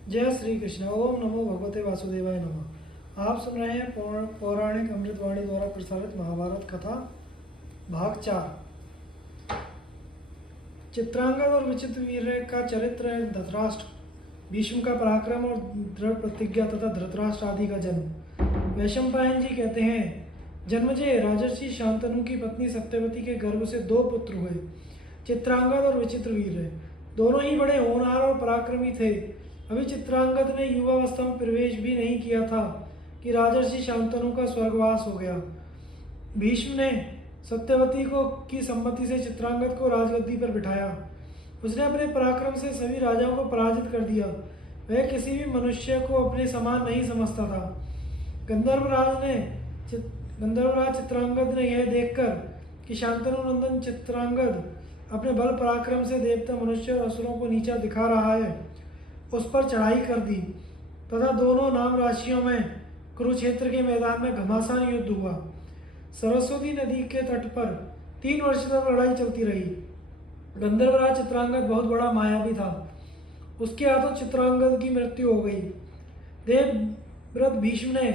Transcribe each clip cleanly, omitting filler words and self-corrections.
जय श्री कृष्ण। ओम नमो भगवते वासुदेवाय नमः। आप सुन रहे हैं पौराणिक अमृतवाणी द्वारा प्रसारित महाभारत कथा भाग 4। चित्रांगद और विचित्र वीर्य का चरित्र एवं धृतराष्ट्र, भीष्म का पराक्रम और दृढ़ प्रतिज्ञा तथा धृतराष्ट्र आदि का जन्म। वैशंपायन जी कहते हैं, जन्मजय राजर्षि शांतनु की पत्नी सत्यवती के गर्भ से 2 पुत्र हुए, चित्रांगद और विचित्र वीर्य। दोनों ही बड़े होनहार और पराक्रमी थे। अभी चित्रांगद ने युवावस्था में प्रवेश भी नहीं किया था कि राजर्षि शांतनु का स्वर्गवास हो गया। भीष्म ने सत्यवती को की सम्मति से चित्रांगद को राजगद्दी पर बिठाया। उसने अपने पराक्रम से सभी राजाओं को पराजित कर दिया। वह किसी भी मनुष्य को अपने समान नहीं समझता था। गंधर्वराज चित्रांगद ने यह देखकर कि शांतनु नंदन चित्रांगद अपने बल पराक्रम से देवता, मनुष्य और असुरों को नीचा दिखा रहा है, उस पर चढ़ाई कर दी तथा दोनों नाम राशियों में कुरुक्षेत्र के मैदान में घमासान युद्ध हुआ। सरस्वती नदी के तट पर 3 वर्ष तक लड़ाई चलती रही। गंधर्वराज चित्रांगद बहुत बड़ा मायावी था। उसके हाथों चित्रांगद की मृत्यु हो गई। देवव्रत भीष्म ने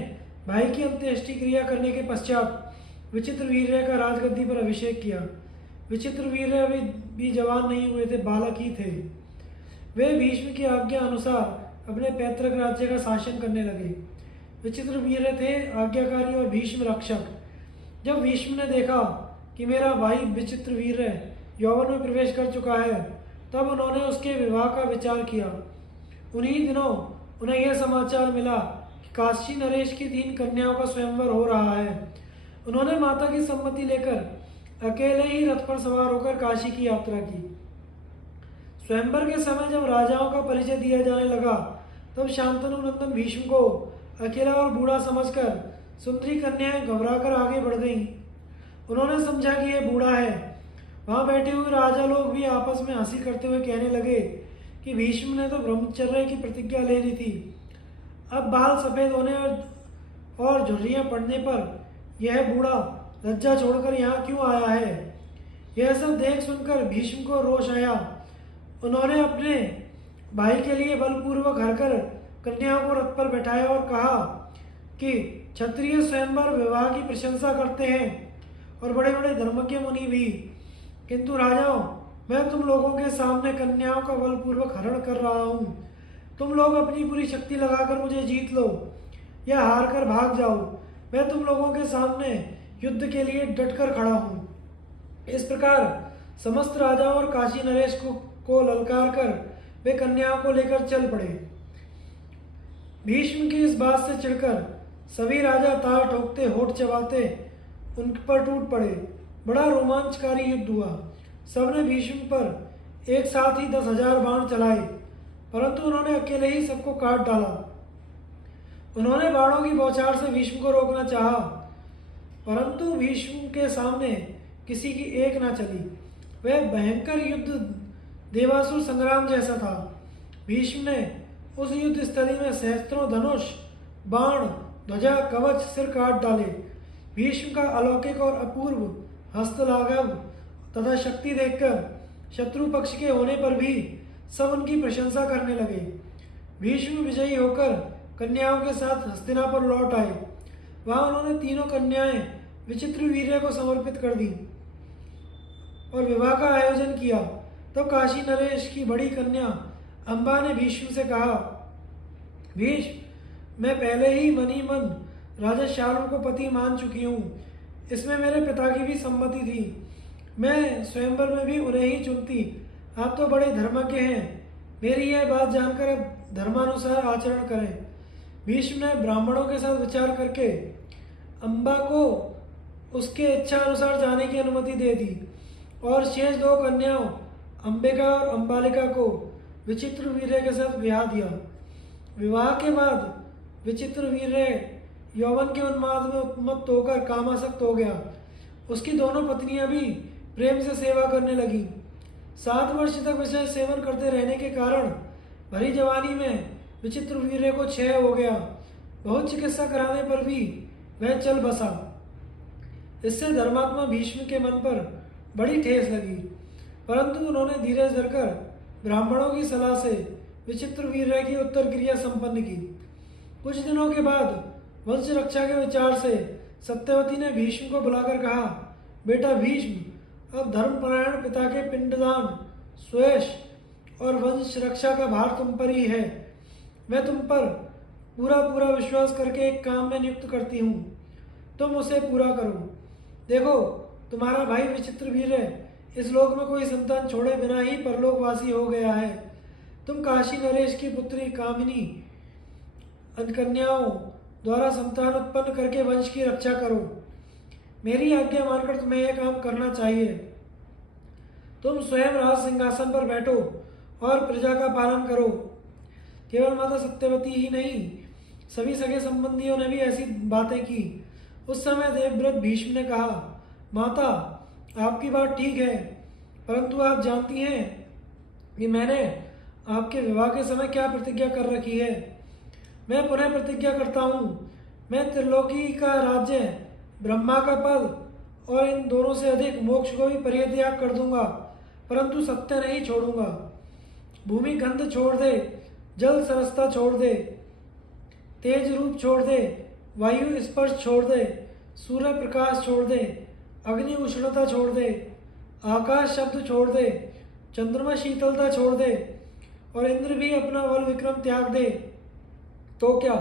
भाई की अंत्येष्टि क्रिया करने के पश्चात विचित्र वीर्य का राजगद्दी पर अभिषेक किया। विचित्र वीर्य अभी भी जवान नहीं हुए थे, बालक ही थे। वे भीष्म की आज्ञा अनुसार अपने पैतृक राज्य का शासन करने लगे। विचित्र वीर्य थे आज्ञाकारी और भीष्म रक्षक। जब भीष्म ने देखा कि मेरा भाई विचित्र वीर्य यौवन में प्रवेश कर चुका है, तब उन्होंने उसके विवाह का विचार किया। उन्हीं दिनों उन्हें यह समाचार मिला कि काशी नरेश की 3 कन्याओं का स्वयंवर हो रहा है। उन्होंने माता की सम्मति लेकर अकेले ही रथ पर सवार होकर काशी की यात्रा की। स्वयंवर के समय जब राजाओं का परिचय दिया जाने लगा, तब शांतनु नंदन भीष्म को अकेला और बूढ़ा समझकर सुंदरी कन्याएं घबराकर आगे बढ़ गईं। उन्होंने समझा कि यह बूढ़ा है। वहां बैठे हुए राजा लोग भी आपस में हंसी करते हुए कहने लगे कि भीष्म ने तो ब्रह्मचर्य की प्रतिज्ञा ले ली थी, अब बाल सफेद होने और झुर्रियां पड़ने पर यह बूढ़ा लज्जा छोड़कर यहाँ क्यों आया है। यह सब देख सुनकर भीष्म को रोष आया। उन्होंने अपने भाई के लिए बलपूर्वक हरकर कन्याओं को रथ पर बैठाया और कहा कि क्षत्रिय स्वयंवर विवाह की प्रशंसा करते हैं और बड़े बड़े धर्मज्ञ मुनि भी, किंतु राजाओं, मैं तुम लोगों के सामने कन्याओं का बलपूर्वक हरण कर रहा हूँ। तुम लोग अपनी पूरी शक्ति लगाकर मुझे जीत लो या हार कर भाग जाओ। मैं तुम लोगों के सामने युद्ध के लिए डटकर खड़ा हूँ। इस प्रकार समस्त राजाओं और काशी नरेश को ललकार कर वे कन्याओं को लेकर चल पड़े। भीष्म की इस बात से चिढ़कर सभी राजा ताल ठोकते, होठ चबाते उन पर टूट पड़े। बड़ा रोमांचकारी युद्ध हुआ। सबने भीष्म पर एक साथ ही 10,000 बाण चलाए, परंतु उन्होंने अकेले ही सबको काट डाला। उन्होंने बाणों की बौछार से भीष्म को रोकना चाहा, परंतु भीष्म के सामने किसी की एक ना चली। वह भयंकर युद्ध देवासुर संग्राम जैसा था। भीष्म ने उस युद्ध स्थली में सहस्त्रों धनुष, बाण, ध्वजा, कवच, सिर काट डाले। भीष्म का अलौकिक और अपूर्व हस्तलाघव तथा शक्ति देखकर शत्रु पक्ष के होने पर भी सब उनकी प्रशंसा करने लगे। भीष्म विजयी होकर कन्याओं के साथ हस्तिनापुर लौट आए। वहां उन्होंने 3 कन्याएं विचित्र वीर्य को समर्पित कर दी और विवाह का आयोजन किया। तो काशी नरेश की बड़ी कन्या अंबा ने भीष्म से कहा, भीष्म, मैं पहले ही मनी मन राजा शाल्व को पति मान चुकी हूँ। इसमें मेरे पिता की भी सम्मति थी। मैं स्वयंवर में भी उन्हें ही चुनती। आप तो बड़े धर्मज्ञ हैं, मेरी यह बात जानकर अब धर्मानुसार आचरण करें। भीष्म ने ब्राह्मणों के साथ विचार करके अंबा को उसके इच्छा अनुसार जाने की अनुमति दे दी और शेष 2 कन्याओं अंबिका और अंबालिका को विचित्र वीर्य के साथ ब्याह दिया। विवाह के बाद विचित्र वीर्य यौवन के उन्माद में उन्मत्त होकर कामासक्त हो गया। उसकी दोनों पत्नियां भी प्रेम से सेवा करने लगी। 7 वर्ष तक विषय सेवन करते रहने के कारण भरी जवानी में विचित्र वीर्य को क्षय हो गया। बहुत चिकित्सा कराने पर भी वह चल बसा। इससे धर्मात्मा भीष्म के मन पर बड़ी ठेस लगी, परंतु उन्होंने धीरज धरकर ब्राह्मणों की सलाह से विचित्रवीर्य की उत्तर क्रिया संपन्न की। कुछ दिनों के बाद वंश रक्षा के विचार से सत्यवती ने भीष्म को बुलाकर कहा, बेटा भीष्म, अब धर्मपरायण पिता के पिंडदान, स्वयश और वंश रक्षा का भार तुम पर ही है। मैं तुम पर पूरा पूरा विश्वास करके एक काम में नियुक्त करती हूँ, तुम उसे पूरा करो। देखो, तुम्हारा भाई विचित्रवीर्य इस लोक में कोई संतान छोड़े बिना ही परलोकवासी हो गया है। तुम काशी नरेश की पुत्री कामिनी कन्याओं द्वारा संतान उत्पन्न करके वंश की रक्षा करो। मेरी आज्ञा मानकर तुम्हें यह काम करना चाहिए। तुम स्वयं राज सिंहासन पर बैठो और प्रजा का पालन करो। केवल माता सत्यवती ही नहीं, सभी सगे संबंधियों ने भी ऐसी बातें की। उस समय देवव्रत भीष्म ने कहा, माता, आपकी बात ठीक है, परंतु आप जानती हैं कि मैंने आपके विवाह के समय क्या प्रतिज्ञा कर रखी है। मैं पुनः प्रतिज्ञा करता हूँ, मैं त्रिलोकी का राज्य, ब्रह्मा का पद और इन दोनों से अधिक मोक्ष को भी परित्याग कर दूंगा, परंतु सत्य नहीं छोड़ूंगा। भूमि गंध छोड़ दे, जल सरसता छोड़ दे, तेज रूप छोड़ दे, वायु स्पर्श छोड़ दे, सूर्य प्रकाश छोड़ दे, अग्नि उष्णता छोड़ दे, आकाश शब्द छोड़ दे, चंद्रमा शीतलता छोड़ दे और इंद्र भी अपना बल विक्रम त्याग दे, तो क्या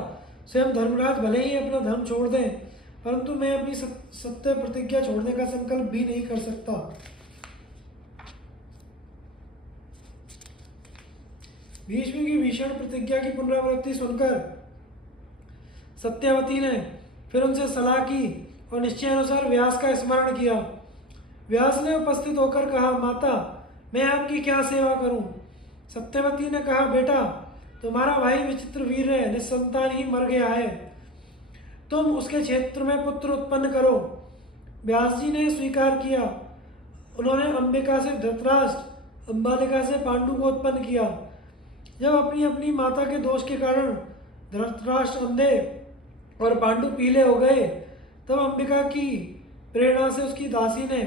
स्वयं धर्मराज भले ही अपना धर्म छोड़ दें, परंतु मैं अपनी सत्य प्रतिज्ञा छोड़ने का संकल्प भी नहीं कर सकता। भीष्म की भीषण प्रतिज्ञा की पुनरावृत्ति सुनकर सत्यवती ने फिर उनसे सलाह की और निश्चय अनुसार व्यास का स्मरण किया। व्यास ने उपस्थित होकर कहा, माता, मैं आपकी क्या सेवा करूं? सत्यवती ने कहा, बेटा, तुम्हारा भाई विचित्रवीर्य निस्संतान ही मर गया है, तुम उसके क्षेत्र में पुत्र उत्पन्न करो। व्यास जी ने स्वीकार किया। उन्होंने अंबिका से धृतराष्ट्र, अंबालिका से पांडु को उत्पन्न किया। जब अपनी अपनी माता के दोष के कारण धृतराष्ट्र अंधे और पांडु पीले हो गए, तब अंबिका की प्रेरणा से उसकी दासी ने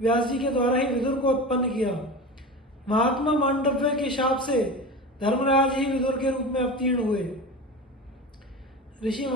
व्यास जी के द्वारा ही विदुर को उत्पन्न किया। महात्मा मांडव्य के शाप से धर्मराज ही विदुर के रूप में अवतीर्ण हुए। ऋषि